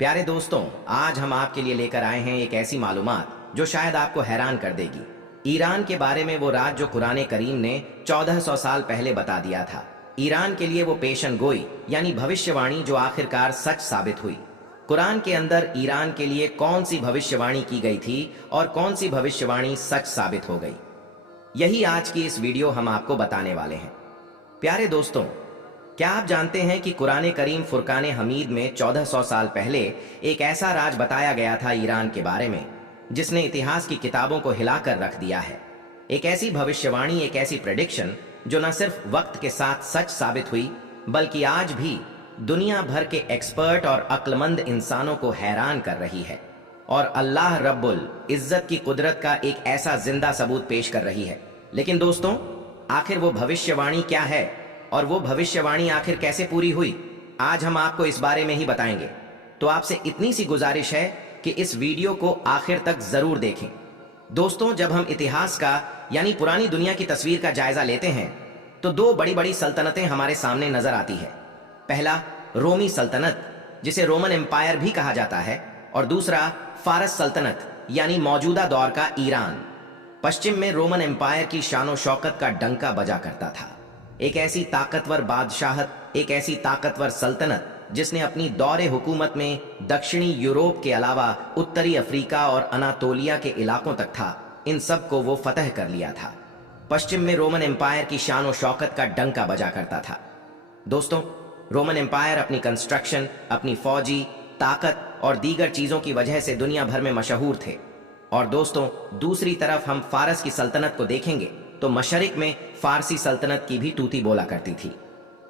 प्यारे दोस्तों, आज हम आपके लिए लेकर आए हैं एक ऐसी मालूमात जो शायद आपको हैरान कर देगी। ईरान के बारे में वो राज जो कुरान करीम ने 1400 साल पहले बता दिया था। ईरान के लिए वो पेशन गोई यानी भविष्यवाणी जो आखिरकार सच साबित हुई। कुरान के अंदर ईरान के लिए कौन सी भविष्यवाणी की गई थी और कौन सी भविष्यवाणी सच साबित हो गई, यही आज की इस वीडियो हम आपको बताने वाले हैं। प्यारे दोस्तों, क्या आप जानते हैं कि कुरान करीम फुरकान हमीद में 1400 साल पहले एक ऐसा राज बताया गया था ईरान के बारे में जिसने इतिहास की किताबों को हिलाकर रख दिया है। एक ऐसी भविष्यवाणी, एक ऐसी प्रेडिक्शन जो न सिर्फ वक्त के साथ सच साबित हुई बल्कि आज भी दुनिया भर के एक्सपर्ट और अक्लमंद इंसानों को हैरान कर रही है और अल्लाह रब्बुल इज्जत की कुदरत का एक ऐसा जिंदा सबूत पेश कर रही है। लेकिन दोस्तों, आखिर वो भविष्यवाणी क्या है और वो भविष्यवाणी आखिर कैसे पूरी हुई, आज हम आपको इस बारे में ही बताएंगे। तो आपसे इतनी सी गुजारिश है कि इस वीडियो को आखिर तक जरूर देखें। दोस्तों, जब हम इतिहास का यानी पुरानी दुनिया की तस्वीर का जायजा लेते हैं तो दो बड़ी बड़ी सल्तनतें हमारे सामने नजर आती है। पहला रोमी सल्तनत, जिसे रोमन एम्पायर भी कहा जाता है, और दूसरा फारस सल्तनत यानी मौजूदा दौर का ईरान। पश्चिम में रोमन एम्पायर की शानो शौकत का डंका बजा करता था। एक ऐसी ताकतवर बादशाहत, एक ऐसी ताकतवर सल्तनत जिसने अपनी दौरे हुकूमत में दक्षिणी यूरोप के अलावा उत्तरी अफ्रीका और अनातोलिया के इलाकों तक था, इन सब को वो फतह कर लिया था। पश्चिम में रोमन एम्पायर की शान और शौकत का डंका बजा करता था। दोस्तों, रोमन एम्पायर अपनी कंस्ट्रक्शन, अपनी फौजी ताकत और दीगर चीजों की वजह से दुनिया भर में मशहूर थे। और दोस्तों, दूसरी तरफ हम फारस की सल्तनत को देखेंगे तो मशरिक में फारसी सल्तनत की भी तूती बोला करती थी।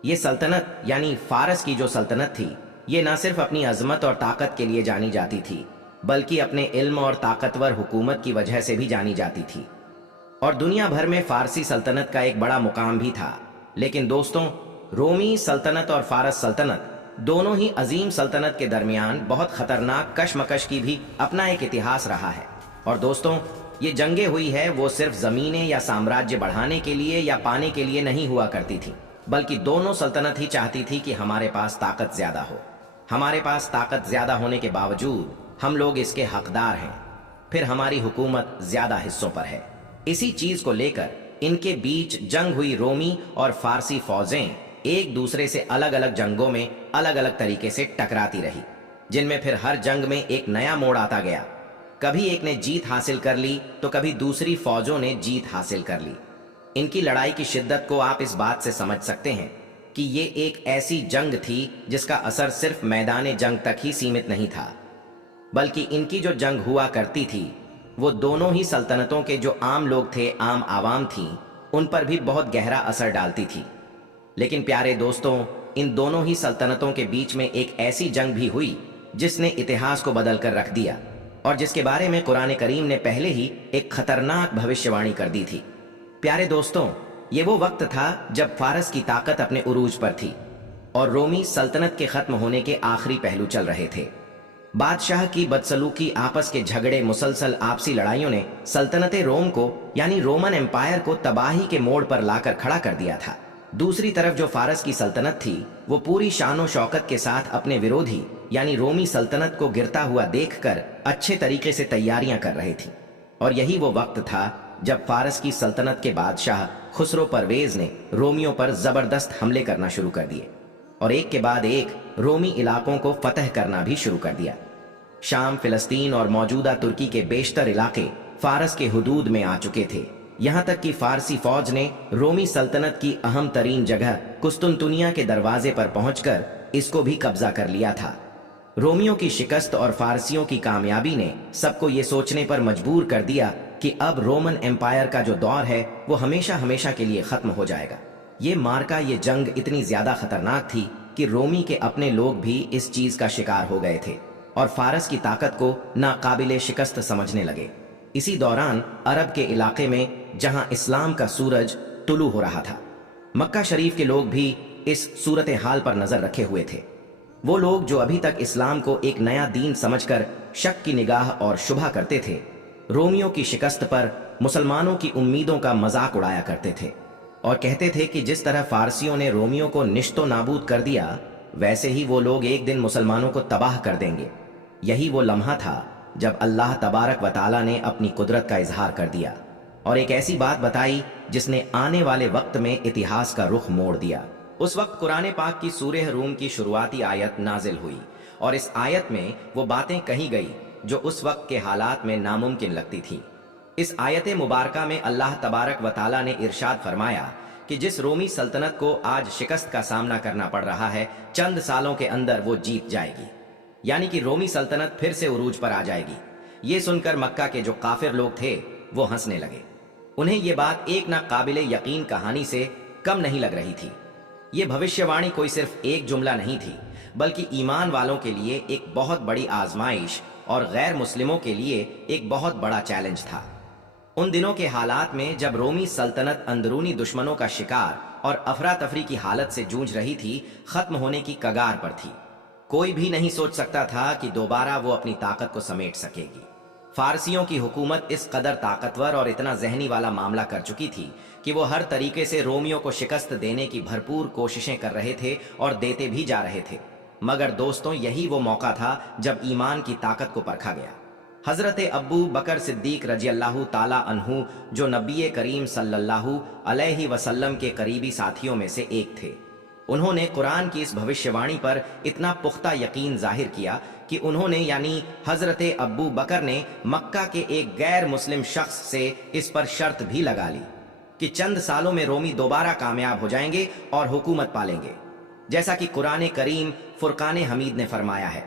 ये सल्तनत यानी फारस की जो सल्तनत थी, ये न सिर्फ अपनी अजमत और ताकत के लिए जानी जाती थी बल्कि अपने इल्म और ताकतवर हुकूमत की वजह से भी जानी जाती थी। और दुनिया भर में फारसी सल्तनत का एक बड़ा मुकाम भी था। लेकिन दोस्तों, रोमी सल्तनत और फारस सल्तनत दोनों ही अजीम सल्तनत के दरमियान बहुत खतरनाक कशमकश की भी अपना एक इतिहास रहा है। और दोस्तों, ये जंगें हुई है वो सिर्फ जमीनें या साम्राज्य बढ़ाने के लिए या पाने के लिए नहीं हुआ करती थी, बल्कि दोनों सल्तनत ही चाहती थी कि हमारे पास ताकत ज्यादा हो। हमारे पास ताकत ज्यादा होने के बावजूद हम लोग इसके हकदार हैं, फिर हमारी हुकूमत ज्यादा हिस्सों पर है। इसी चीज को लेकर इनके बीच जंग हुई। रोमी और फारसी फौजें एक दूसरे से अलग अलग जंगों में अलग अलग तरीके से टकराती रही, जिनमें फिर हर जंग में एक नया मोड़ आता गया। कभी एक ने जीत हासिल कर ली तो कभी दूसरी फौजों ने जीत हासिल कर ली। इनकी लड़ाई की शिद्दत को आप इस बात से समझ सकते हैं कि ये एक ऐसी जंग थी जिसका असर सिर्फ मैदान जंग तक ही सीमित नहीं था, बल्कि इनकी जो जंग हुआ करती थी वो दोनों ही सल्तनतों के जो आम लोग थे, आम आवाम थी, उन पर भी बहुत गहरा असर डालती थी। लेकिन प्यारे दोस्तों, इन दोनों ही सल्तनतों के बीच में एक ऐसी जंग भी हुई जिसने इतिहास को बदल कर रख दिया और जिसके बारे में कुरान करीम ने पहले ही एक खतरनाक भविष्यवाणी कर दी थी। प्यारे दोस्तों, ये वो वक्त था जब फारस की ताकत अपने उरूज पर थी और रोमी सल्तनत के खत्म होने के आखिरी पहलू चल रहे थे। बादशाह की बदसलूकी, आपस के झगड़े, मुसलसल आपसी लड़ाइयों ने सल्तनत रोम को यानी रोमन एम्पायर को तबाही के मोड़ पर लाकर खड़ा कर दिया था। दूसरी तरफ जो फारस की सल्तनत थी वो पूरी शानो शौकत के साथ अपने विरोधी यानी रोमी सल्तनत को गिरता हुआ देखकर अच्छे तरीके से तैयारियां कर रहे थी। और यही वो वक्त था जब फारस की सल्तनत के बादशाह खुसरो परवेज ने रोमियों पर जबरदस्त हमले करना शुरू कर दिए और एक के बाद एक रोमी इलाकों को फतह करना भी शुरू कर दिया। शाम, फिलिस्तीन और मौजूदा तुर्की के बेशतर इलाके फारस के हुदूद में आ चुके थे। यहाँ तक कि फारसी फौज ने रोमी सल्तनत की अहम तरीन जगह कुस्तुनतुनिया के दरवाजे पर पहुंचकर इसको भी कब्जा कर लिया था। रोमियों की शिकस्त और फारसियों की कामयाबी ने सबको ये सोचने पर मजबूर कर दिया कि अब रोमन एम्पायर का जो दौर है वो हमेशा हमेशा के लिए खत्म हो जाएगा। ये मार्का, ये जंग इतनी ज्यादा खतरनाक थी कि रोमी के अपने लोग भी इस चीज का शिकार हो गए थे और फारस की ताकत को नाकाबिले शिकस्त समझने लगे। इसी दौरान अरब के इलाके में जहां इस्लाम का सूरज तुलू हो रहा था, मक्का शरीफ के लोग भी इस सूरत हाल पर नजर रखे हुए थे। वो लोग जो अभी तक इस्लाम को एक नया दीन समझकर शक की निगाह और शुभा करते थे, रोमियों की शिकस्त पर मुसलमानों की उम्मीदों का मजाक उड़ाया करते थे और कहते थे कि जिस तरह फारसियों ने रोमियों को निश्तो नाबूद कर दिया, वैसे ही वो लोग एक दिन मुसलमानों को तबाह कर देंगे। यही वो लम्हा था जब अल्लाह तबारक व ताला ने अपनी कुदरत का इजहार कर दिया और एक ऐसी बात बताई जिसने आने वाले वक्त में इतिहास का रुख मोड़ दिया। उस वक्त कुरान पाक की सूरह रूम की शुरुआती आयत नाजिल हुई और इस आयत में वो बातें कही गई जो उस वक्त के हालात में नामुमकिन लगती थी। इस आयत मुबारका में अल्लाह तबारक व ताला ने इरशाद फरमाया कि जिस रोमी सल्तनत को आज शिकस्त का सामना करना पड़ रहा है, चंद सालों के अंदर वो जीत जाएगी, यानी कि रोमी सल्तनत फिर से उरूज पर आ जाएगी। ये सुनकर मक्का के जो काफिर लोग थे वो हंसने लगे। उन्हें ये बात एक ना काबिले यकीन कहानी से कम नहीं लग रही थी। ये भविष्यवाणी कोई सिर्फ एक जुमला नहीं थी, बल्कि ईमान वालों के लिए एक बहुत बड़ी आजमाइश और गैर मुस्लिमों के लिए एक बहुत बड़ा चैलेंज था। उन दिनों के हालात में जब रोमी सल्तनत अंदरूनी दुश्मनों का शिकार और अफरा तफरी की हालत से जूझ रही थी, खत्म होने की कगार पर थी। कोई भी नहीं सोच सकता था कि दोबारा वो अपनी ताकत को समेट सकेगी। फारसियों की हुकूमत इस कदर ताकतवर और इतना जहनी वाला मामला कर चुकी थी कि वो हर तरीके से रोमियों को शिकस्त देने की भरपूर कोशिशें कर रहे थे और देते भी जा रहे थे। मगर दोस्तों, यही वो मौका था जब ईमान की ताकत को परखा गया। हजरत अब्बू बकर सिद्दीक रजी अल्लाह ताला अन्हु, जो नबी करीम सल्लल्लाहु अलैहि वसल्लम के करीबी साथियों में से एक थे, उन्होंने कुरान की इस भविष्यवाणी पर इतना पुख्ता यकीन जाहिर किया कि उन्होंने यानी हजरत अब्बू बकर ने मक्का के एक गैर मुस्लिम शख्स से इस पर शर्त भी लगा ली कि चंद सालों में रोमी दोबारा कामयाब हो जाएंगे और हुकूमत पालेंगे, जैसा कि कुरान करीम फुरकान हमीद ने फरमाया है।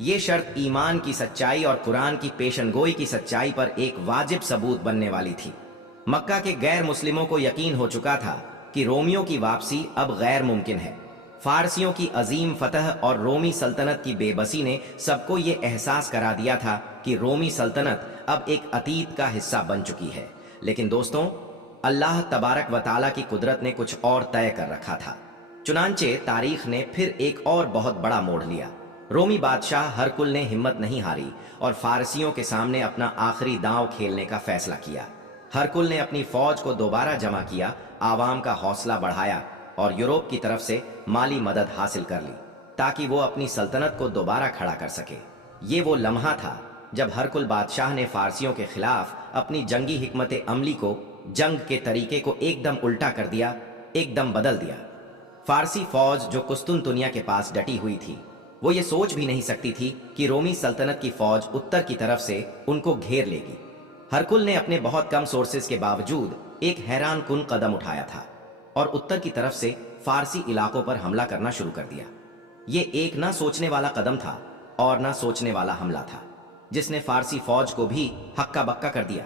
ये शर्त ईमान की सच्चाई और कुरान की पेशनगोई की सच्चाई पर एक वाजिब सबूत बनने वाली थी। मक्का के गैर मुस्लिमों को यकीन हो चुका था कि रोमियों की वापसी अब गैर मुमकिन है। फारसियों की अजीम फतह और रोमी सल्तनत की बेबसी ने सबको ये एहसास करा दिया था कि रोमी सल्तनत अब एक अतीत का हिस्सा बन चुकी है। लेकिन दोस्तों, अल्लाह तबारक व ताला की कुदरत ने कुछ और तय कर रखा था। चुनांचे तारीख ने फिर एक और बहुत बड़ा मोड़ लिया। रोमी बादशाह हरकुल ने हिम्मत नहीं हारी और फारसियों के सामने अपना आखिरी दांव खेलने का फैसला किया। हरकुल ने अपनी फौज को दोबारा जमा किया, आवाम का हौसला बढ़ाया और यूरोप की तरफ से माली मदद हासिल कर ली ताकि वो अपनी सल्तनत को दोबारा खड़ा कर सके। ये वो लम्हा था जब हरकुल बादशाह ने फारसियों के खिलाफ अपनी जंगी हिकमत अमली को, जंग के तरीके को एकदम उल्टा कर दिया, एकदम बदल दिया। फारसी फौज जो कुस्तुनतुनिया के पास डटी हुई थी, वो ये सोच भी नहीं सकती थी कि रोमी सल्तनत की फौज उत्तर की तरफ से उनको घेर लेगी। हरकुल ने अपने बहुत कम सोर्सेज के बावजूद एक हैरान कुन कदम उठाया था और उत्तर की तरफ से फारसी इलाकों पर हमला करना शुरू कर दिया। ये एक ना सोचने वाला कदम था और ना सोचने वाला हमला था, जिसने फारसी फौज को भी हक्का बक्का कर दिया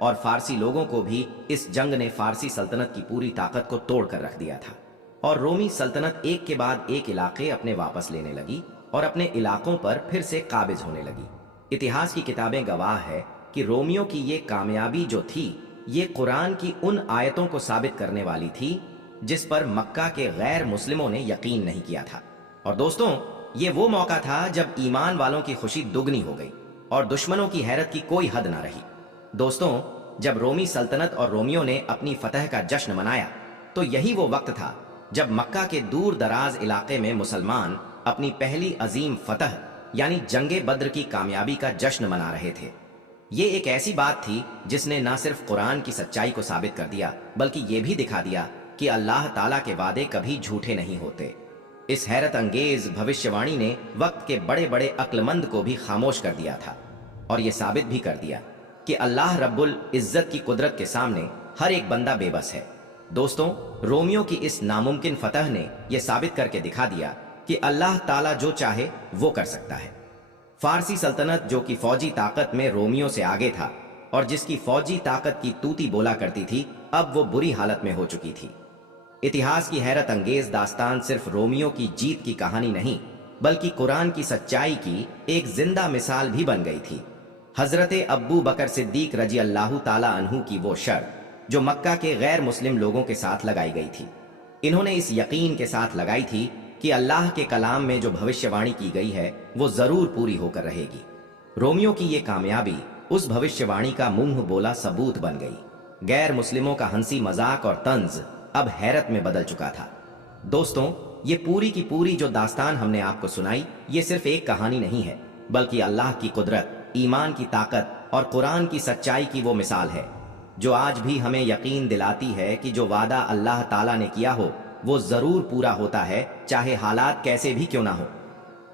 और फारसी लोगों को भी इस जंग ने फारसी सल्तनत की पूरी ताकत को तोड़ कर रख दिया था। और रोमी सल्तनत एक के बाद एक इलाके अपने वापस लेने लगी और अपने इलाकों पर फिर से काबिज होने लगी। इतिहास की किताबें गवाह है कि रोमियों की ये कामयाबी जो थी, ये कुरान की उन आयतों को साबित करने वाली थी जिस पर मक्का के गैर मुस्लिमों ने यकीन नहीं किया था। और दोस्तों, ये वो मौका था जब ईमान वालों की खुशी दुगनी हो गई और दुश्मनों की हैरत की कोई हद ना रही। दोस्तों, जब रोमी सल्तनत और रोमियों ने अपनी फतह का जश्न मनाया, तो यही वो वक्त था जब मक्का के दूर दराज इलाके में मुसलमान अपनी पहली अजीम फतह यानी जंगे बद्र की कामयाबी का जश्न मना रहे थे। ये एक ऐसी बात थी जिसने न सिर्फ कुरान की सच्चाई को साबित कर दिया, बल्कि ये भी दिखा दिया कि अल्लाह ताला के वादे कभी झूठे नहीं होते। इस हैरत अंगेज भविष्यवाणी ने वक्त के बड़े बड़े अक्लमंद को भी खामोश कर दिया था और ये साबित भी कर दिया कि अल्लाह रब्बुल इज्जत की कुदरत के सामने हर एक बंदा बेबस है। दोस्तों, रोमियों की इस नामुमकिन फतह ने यह साबित करके दिखा दिया कि अल्लाह ताला जो चाहे वो कर सकता है। फारसी सल्तनत जो कि फौजी ताकत में रोमियों से आगे था और जिसकी फौजी ताकत की तूती बोला करती थी, अब वो बुरी हालत में हो चुकी थी। इतिहास की हैरत अंगेज दास्तान सिर्फ रोमियों की जीत की कहानी नहीं, बल्कि कुरान की सच्चाई की एक जिंदा मिसाल भी बन गई थी। हजरत अब्बू बकर सिद्दीक रजी अल्लाह ताला अन्हु की वो शर्त जो मक्का के गैर मुस्लिम लोगों के साथ लगाई गई थी, इन्होंने इस यकीन के साथ लगाई थी कि अल्लाह के कलाम में जो भविष्यवाणी की गई है वो जरूर पूरी होकर रहेगी। रोमियों की ये कामयाबी उस भविष्यवाणी का मुंह बोला सबूत बन गई। गैर मुस्लिमों का हंसी मजाक और तंज अब हैरत में बदल चुका था। दोस्तों, ये पूरी की पूरी जो दास्तान हमने आपको सुनाई, ये सिर्फ एक कहानी नहीं है, बल्कि अल्लाह की कुदरत, ईमान की ताकत और कुरान की सच्चाई की वो मिसाल है जो आज भी हमें यकीन दिलाती है कि जो वादा अल्लाह ताला ने किया हो वो जरूर पूरा होता है, चाहे हालात कैसे भी क्यों ना हो।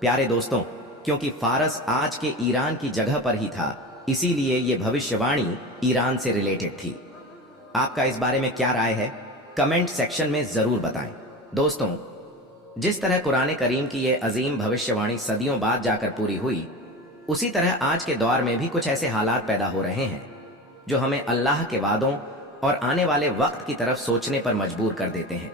प्यारे दोस्तों, क्योंकि फारस आज के ईरान की जगह पर ही था, इसीलिए ये भविष्यवाणी ईरान से रिलेटेड थी। आपका इस बारे में क्या राय है, कमेंट सेक्शन में जरूर बताएं। दोस्तों, जिस तरह कुरान करीम की ये अजीम भविष्यवाणी सदियों बाद जाकर पूरी हुई, उसी तरह आज के दौर में भी कुछ ऐसे हालात पैदा हो रहे हैं जो हमें अल्लाह के वादों और आने वाले वक्त की तरफ सोचने पर मजबूर कर देते हैं।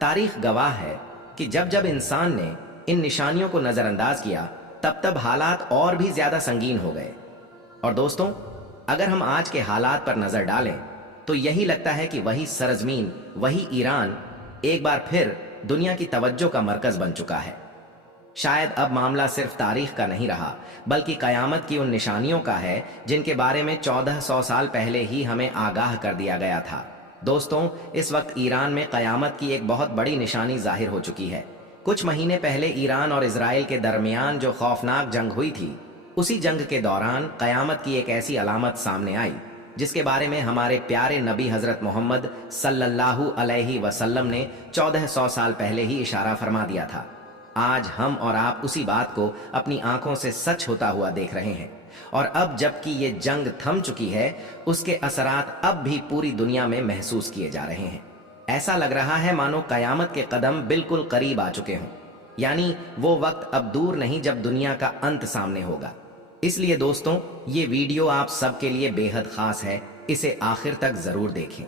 तारीख गवाह है कि जब जब इंसान ने इन निशानियों को नजरअंदाज किया, तब तब हालात और भी ज्यादा संगीन हो गए। और दोस्तों, अगर हम आज के हालात पर नजर डालें तो यही लगता है कि वही सरजमीन, वही ईरान एक बार फिर दुनिया की तवज्जो का मरकज बन चुका है। शायद अब मामला सिर्फ तारीख का नहीं रहा, बल्कि कयामत की उन निशानियों का है जिनके बारे में 1400 साल पहले ही हमें आगाह कर दिया गया था। दोस्तों, इस वक्त ईरान में कयामत की एक बहुत बड़ी निशानी जाहिर हो चुकी है। कुछ महीने पहले ईरान और इजराइल के दरमियान जो खौफनाक जंग हुई थी, उसी जंग के दौरान कयामत की एक ऐसी अलामत सामने आई जिसके बारे में हमारे प्यारे नबी हजरत मोहम्मद सल्लल्लाहु अलैहि वसल्लम ने 1400 साल पहले ही इशारा फरमा दिया था। आज हम और आप उसी बात को अपनी आंखों से सच होता हुआ देख रहे हैं, और अब जबकि ये जंग थम चुकी है, उसके असरात अब भी पूरी दुनिया में महसूस किए जा रहे हैं। ऐसा लग रहा है मानो कयामत के कदम बिल्कुल करीब आ चुके हों, यानी वो वक्त अब दूर नहीं जब दुनिया का अंत सामने होगा। इसलिए दोस्तों, ये वीडियो आप सबके लिए बेहद खास है, इसे आखिर तक जरूर देखें।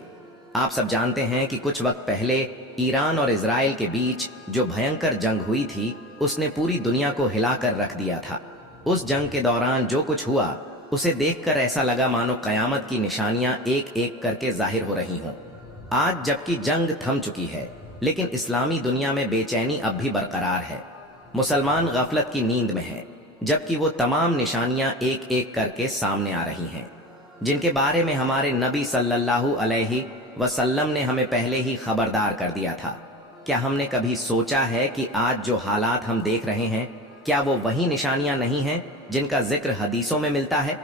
आप सब जानते हैं कि कुछ वक्त पहले ईरान और इजराइल के बीच जो भयंकर जंग हुई थी, उसने पूरी दुनिया को हिलाकर रख दिया था। उस जंग के दौरान जो कुछ हुआ, उसे देखकर ऐसा लगा मानो कयामत की निशानियां एक एक करके जाहिर हो रही हों। आज जबकि जंग थम चुकी है, लेकिन इस्लामी दुनिया में बेचैनी अब भी बरकरार है। मुसलमान गफलत की नींद में है, जबकि वो तमाम निशानियां एक एक करके सामने आ रही हैं, जिनके बारे में हमारे नबी सल्लल्लाहु अलैहि वसल्लम ने हमें पहले ही खबरदार कर दिया था। क्या हमने कभी सोचा है कि आज जो हालात हम देख रहे हैं, क्या वो वही निशानियां नहीं हैं जिनका जिक्र हदीसों में मिलता है?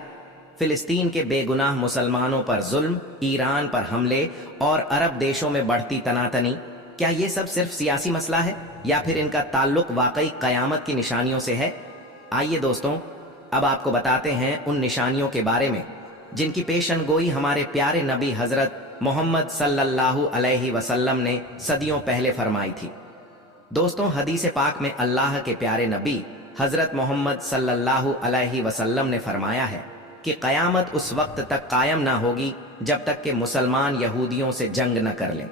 फिलिस्तीन के बेगुनाह मुसलमानों पर जुल्म, ईरान पर हमले और अरब देशों में बढ़ती तनातनी, क्या ये सब सिर्फ सियासी मसला है या फिर इनका ताल्लुक वाकई कयामत की निशानियों से है? आइए दोस्तों, अब आपको बताते हैं उन निशानियों के बारे में जिनकी पेशनगोई हमारे प्यारे नबी हजरत मोहम्मद सल्लल्लाहु अलैहि वसल्लम ने सदियों पहले फरमाई थी। दोस्तों, हदीस पाक में अल्लाह के प्यारे नबी हजरत मोहम्मद सल्लल्लाहु अलैहि वसल्लम ने फरमाया है कि कयामत उस वक्त तक कायम ना होगी जब तक कि मुसलमान यहूदियों से जंग न कर लें,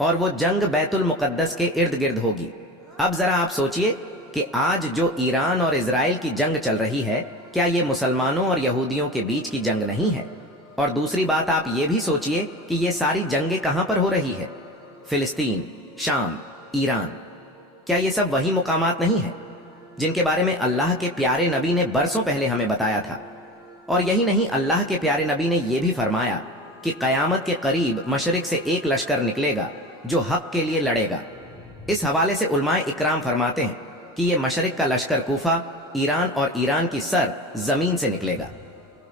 और वो जंग बैतुल मुकद्दस के इर्द गिर्द होगी। अब जरा आप सोचिए कि आज जो ईरान और इजराइल की जंग चल रही है, क्या ये मुसलमानों और यहूदियों के बीच की जंग नहीं है? और दूसरी बात, आप ये भी सोचिए कि ये सारी जंगें कहां पर हो रही है? फिलिस्तीन, शाम, ईरान, क्या ये सब वही मुकामात नहीं है जिनके बारे में अल्लाह के प्यारे नबी ने बरसों पहले हमें बताया था? और यही नहीं, अल्लाह के प्यारे नबी ने यह भी फरमाया कि कयामत के करीब मशरिक से एक लश्कर निकलेगा जो हक के लिए लड़ेगा। इस हवाले से उलमाए इकराम फरमाते हैं कि यह मशरिक का लश्कर कूफा, ईरान और ईरान की सर जमीन से निकलेगा।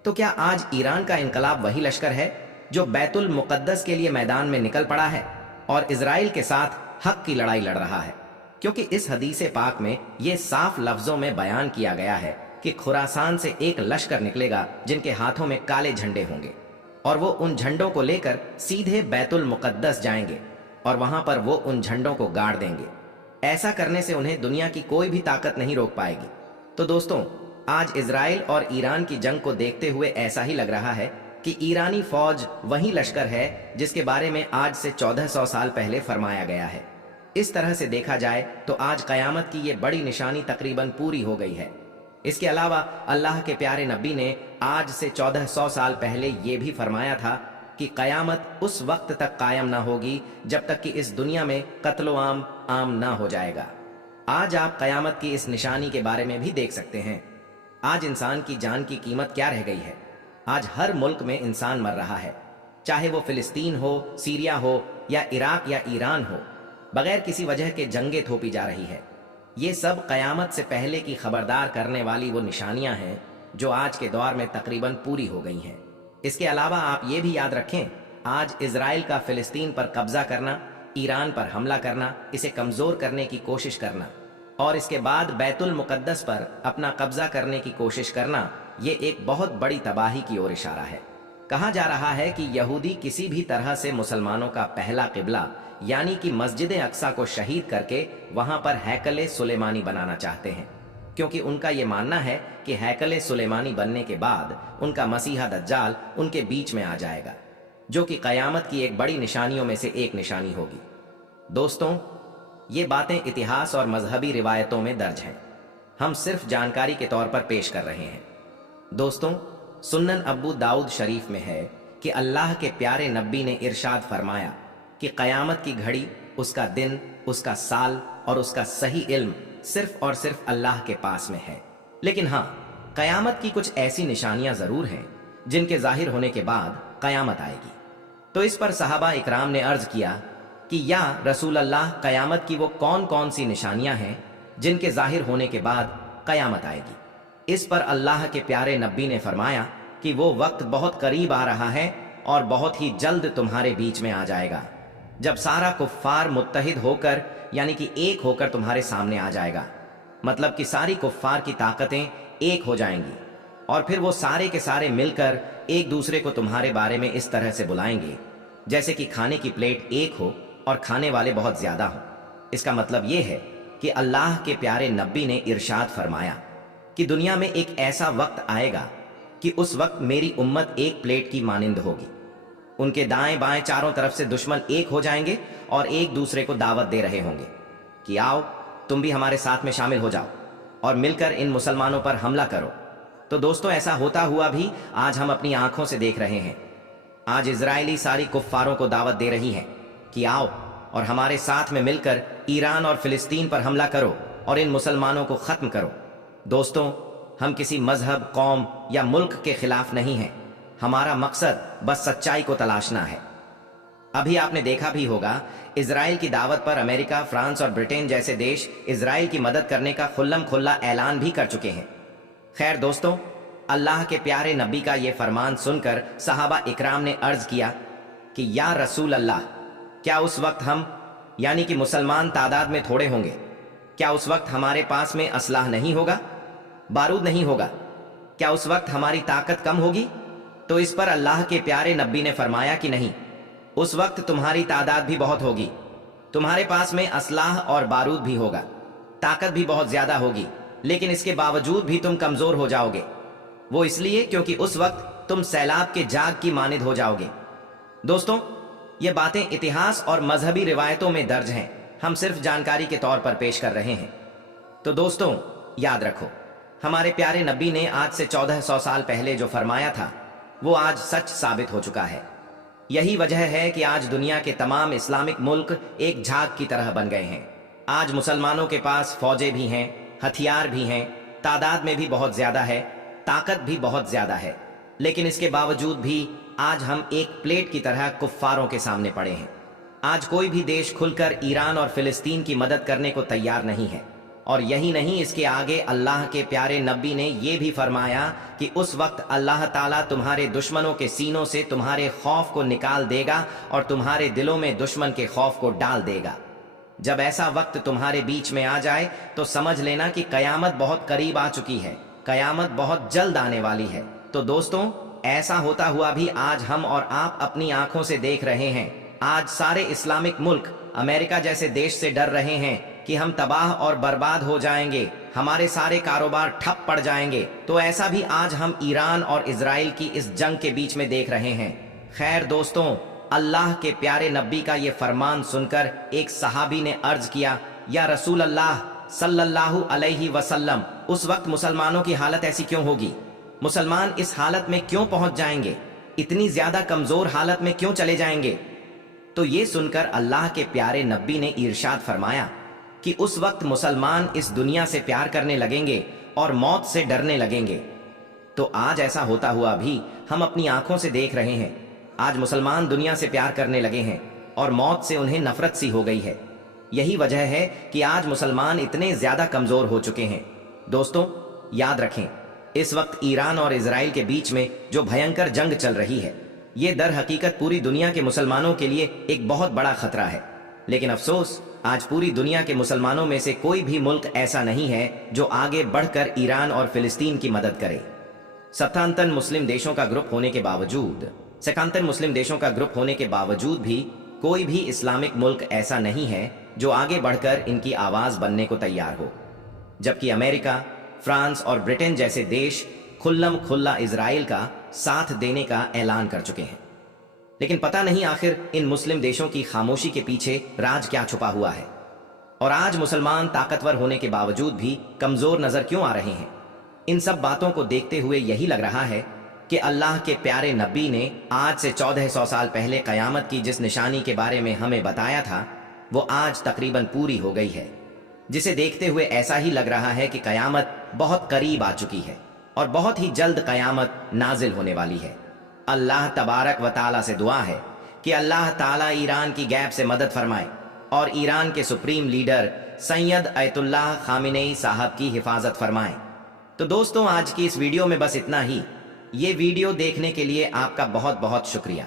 तो क्या आज ईरान का इनकलाब वही लश्कर है जो बैतुल मुकद्दस के लिए मैदान में निकल पड़ा है और इजराइल के साथ हक की लड़ाई लड़ रहा है? क्योंकि इस हदीस पाक में यह साफ लफ्जों में बयान किया गया है कि खुरासान से एक लश्कर निकलेगा जिनके हाथों में काले झंडे होंगे, और वो उन झंडों को लेकर सीधे बैतुल मुकद्दस जाएंगे और वहां पर वो उन झंडों को गाड़ देंगे। ऐसा करने से उन्हें दुनिया की कोई भी ताकत नहीं रोक पाएगी। तो दोस्तों, आज इजराइल और ईरान की जंग को देखते हुए ऐसा ही लग रहा है कि ईरानी फौज वही लश्कर है जिसके बारे में आज से 1400 साल पहले फरमाया गया है। इस तरह से देखा जाए तो आज कयामत की ये बड़ी निशानी तकरीबन पूरी हो गई है। इसके अलावा अल्लाह के प्यारे नबी ने आज से 1400 साल पहले ये भी फरमाया था कि कयामत उस वक्त तक कायम ना होगी जब तक कि इस दुनिया में कत्लो आम ना हो जाएगा। आज आप कयामत की इस निशानी के बारे में भी देख सकते हैं। आज इंसान की जान की कीमत क्या रह गई है? आज हर मुल्क में इंसान मर रहा है, चाहे वो फिलिस्तीन हो, सीरिया हो या इराक या ईरान हो। बगैर किसी वजह के जंगें थोपी जा रही है। ये सब क़यामत से पहले की खबरदार करने वाली वो निशानियां हैं जो आज के दौर में तकरीबन पूरी हो गई हैं। इसके अलावा आप ये भी याद रखें, आज इजराइल का फिलिस्तीन पर कब्जा करना, ईरान पर हमला करना, इसे कमजोर करने की कोशिश करना और इसके बाद बैतुल मुकद्दस पर अपना कब्जा करने की कोशिश करना, ये एक बहुत बड़ी तबाही की ओर इशारा है। कहा जा रहा है कि यहूदी किसी भी तरह से मुसलमानों का पहला किबला यानी कि मस्जिद अक्सा को शहीद करके वहां पर हैकल सुलेमानी बनाना चाहते हैं, क्योंकि उनका ये मानना है कि हैकल सुलेमानी बनने के बाद उनका मसीहा दज्जाल उनके बीच में आ जाएगा, जो कि क़यामत की एक बड़ी निशानियों में से एक निशानी होगी। दोस्तों, ये बातें इतिहास और मजहबी रिवायतों में दर्ज हैं, हम सिर्फ जानकारी के तौर पर पेश कर रहे हैं। दोस्तों, सुन्नन अबू दाऊद शरीफ में है कि अल्लाह के प्यारे नबी ने इरशाद फरमाया कि क़यामत की घड़ी, उसका दिन, उसका साल और उसका सही इल्म सिर्फ और सिर्फ अल्लाह के पास में है। लेकिन हाँ, क़यामत की कुछ ऐसी निशानियां जरूर हैं जिनके जाहिर होने के बाद क़यामत आएगी। तो इस पर सहाबा इकराम ने अर्ज किया कि या रसूल अल्लाह, क़यामत की वो कौन कौन सी निशानियां हैं जिनके जाहिर होने के बाद क़यामत आएगी। इस पर अल्लाह के प्यारे नबी ने फरमाया कि वो वक्त बहुत करीब आ रहा है और बहुत ही जल्द तुम्हारे बीच में आ जाएगा, जब सारा कुफ्फार मुत्तहिद होकर यानी कि एक होकर तुम्हारे सामने आ जाएगा। मतलब कि सारी कुफ्फार की ताकतें एक हो जाएंगी और फिर वो सारे के सारे मिलकर एक दूसरे को तुम्हारे बारे में इस तरह से बुलाएंगे जैसे कि खाने की प्लेट एक हो और खाने वाले बहुत ज्यादा हो। इसका मतलब ये है कि अल्लाह के प्यारे नबी ने इरशाद फरमाया कि दुनिया में एक ऐसा वक्त आएगा कि उस वक्त मेरी उम्मत एक प्लेट की मानिंद होगी। उनके दाएं बाएं चारों तरफ से दुश्मन एक हो जाएंगे और एक दूसरे को दावत दे रहे होंगे कि आओ तुम भी हमारे साथ में शामिल हो जाओ और मिलकर इन मुसलमानों पर हमला करो। तो दोस्तों, ऐसा होता हुआ भी आज हम अपनी आंखों से देख रहे हैं। आज इजरायली सारी कुफ्फारों को दावत दे रही हैं कि आओ और हमारे साथ में मिलकर ईरान और फिलिस्तीन पर हमला करो और इन मुसलमानों को खत्म करो। दोस्तों, हम किसी मजहब, कौम या मुल्क के खिलाफ नहीं हैं। हमारा मकसद बस सच्चाई को तलाशना है। अभी आपने देखा भी होगा, इजराइल की दावत पर अमेरिका, फ्रांस और ब्रिटेन जैसे देश इजराइल की मदद करने का खुल्लम खुल्ला ऐलान भी कर चुके हैं। खैर दोस्तों, अल्लाह के प्यारे नबी का ये फरमान सुनकर सहाबा इकराम ने अर्ज किया कि या रसूल अल्लाह, क्या उस वक्त हम यानी कि मुसलमान तादाद में थोड़े होंगे? क्या उस वक्त हमारे पास में असलाह नहीं होगा, बारूद नहीं होगा? क्या उस वक्त हमारी ताकत कम होगी? तो इस पर अल्लाह के प्यारे नबी ने फरमाया कि नहीं, उस वक्त तुम्हारी तादाद भी बहुत होगी, तुम्हारे पास में असलाह और बारूद भी होगा, ताकत भी बहुत ज्यादा होगी, लेकिन इसके बावजूद भी तुम कमजोर हो जाओगे। वो इसलिए क्योंकि उस वक्त तुम सैलाब के जाग की मानिद हो जाओगे। दोस्तों, ये बातें इतिहास और मजहबी रिवायतों में दर्ज हैं, हम सिर्फ जानकारी के तौर पर पेश कर रहे हैं। तो दोस्तों, याद रखो, हमारे प्यारे नबी ने आज से 1400 साल पहले जो फरमाया था वो आज सच साबित हो चुका है। यही वजह है कि आज दुनिया के तमाम इस्लामिक मुल्क एक झाग की तरह बन गए हैं। आज मुसलमानों के पास फौजें भी हैं, हथियार भी हैं, तादाद में भी बहुत ज्यादा है, ताकत भी बहुत ज्यादा है, लेकिन इसके बावजूद भी आज हम एक प्लेट की तरह कुफ्फारों के सामने पड़े हैं। आज कोई भी देश खुलकर ईरान और फिलिस्तीन की मदद करने को तैयार नहीं है। और यही नहीं, इसके आगे अल्लाह के प्यारे नबी ने यह भी फरमाया कि उस वक्त अल्लाह ताला तुम्हारे दुश्मनों के सीनों से तुम्हारे खौफ को निकाल देगा और तुम्हारे दिलों में दुश्मन के खौफ को डाल देगा। जब ऐसा वक्त तुम्हारे बीच में आ जाए तो समझ लेना कि कयामत बहुत करीब आ चुकी है, कयामत बहुत जल्द आने वाली है। तो दोस्तों, ऐसा होता हुआ भी आज हम और आप अपनी आंखों से देख रहे हैं। आज सारे इस्लामिक मुल्क अमेरिका जैसे देश से डर रहे हैं कि हम तबाह और बर्बाद हो जाएंगे, हमारे सारे कारोबार ठप पड़ जाएंगे। तो ऐसा भी आज हम ईरान और इजराइल की इस जंग के बीच में देख रहे हैं। खैर दोस्तों, अल्लाह के प्यारे नबी का ये फरमान सुनकर एक सहाबी ने अर्ज किया, या रसूल अल्लाह सल्लल्लाहु अलैहि वसल्लम, उस वक्त मुसलमानों की हालत ऐसी क्यों होगी? मुसलमान इस हालत में क्यों पहुंच जाएंगे? इतनी ज्यादा कमजोर हालत में क्यों चले जाएंगे? तो ये सुनकर अल्लाह के प्यारे नबी ने इरशाद फरमाया कि उस वक्त मुसलमान इस दुनिया से प्यार करने लगेंगे और मौत से डरने लगेंगे। तो आज ऐसा होता हुआ भी हम अपनी आंखों से देख रहे हैं। आज मुसलमान दुनिया से प्यार करने लगे हैं और मौत से उन्हें नफरत सी हो गई है। यही वजह है कि आज मुसलमान इतने ज्यादा कमजोर हो चुके हैं। दोस्तों, याद रखें, इस वक्त ईरान और इजराइल के बीच में जो भयंकर जंग चल रही है, ये दर हकीकत पूरी दुनिया के मुसलमानों के लिए एक बहुत बड़ा खतरा है। लेकिन अफसोस, आज पूरी दुनिया के मुसलमानों में से कोई भी मुल्क ऐसा नहीं है जो आगे बढ़कर ईरान और फिलिस्तीन की मदद करे। सत्तावन मुस्लिम देशों का ग्रुप होने के बावजूद भी कोई भी इस्लामिक मुल्क ऐसा नहीं है जो आगे बढ़कर इनकी आवाज बनने को तैयार हो, जबकि अमेरिका, फ्रांस और ब्रिटेन जैसे देश खुल्लम खुल्ला इजराइल का साथ देने का ऐलान कर चुके हैं। लेकिन पता नहीं आखिर इन मुस्लिम देशों की खामोशी के पीछे राज क्या छुपा हुआ है, और आज मुसलमान ताकतवर होने के बावजूद भी कमजोर नजर क्यों आ रहे हैं। इन सब बातों को देखते हुए यही लग रहा है कि अल्लाह के प्यारे नबी ने आज से 1400 साल पहले कयामत की जिस निशानी के बारे में हमें बताया था, वो आज तकरीबन पूरी हो गई है, जिसे देखते हुए ऐसा ही लग रहा है कि कयामत बहुत करीब आ चुकी है और बहुत ही जल्द कयामत नाजिल होने वाली है। अल्लाह तबारक व ताला से दुआ है कि अल्लाह ताला ईरान की गैप से मदद फरमाए और ईरान के सुप्रीम लीडर सैयद अयतुल्लाह खामिनेई साहब की हिफाजत फरमाए। तो दोस्तों, आज की इस वीडियो में बस इतना ही। ये वीडियो देखने के लिए आपका बहुत बहुत शुक्रिया।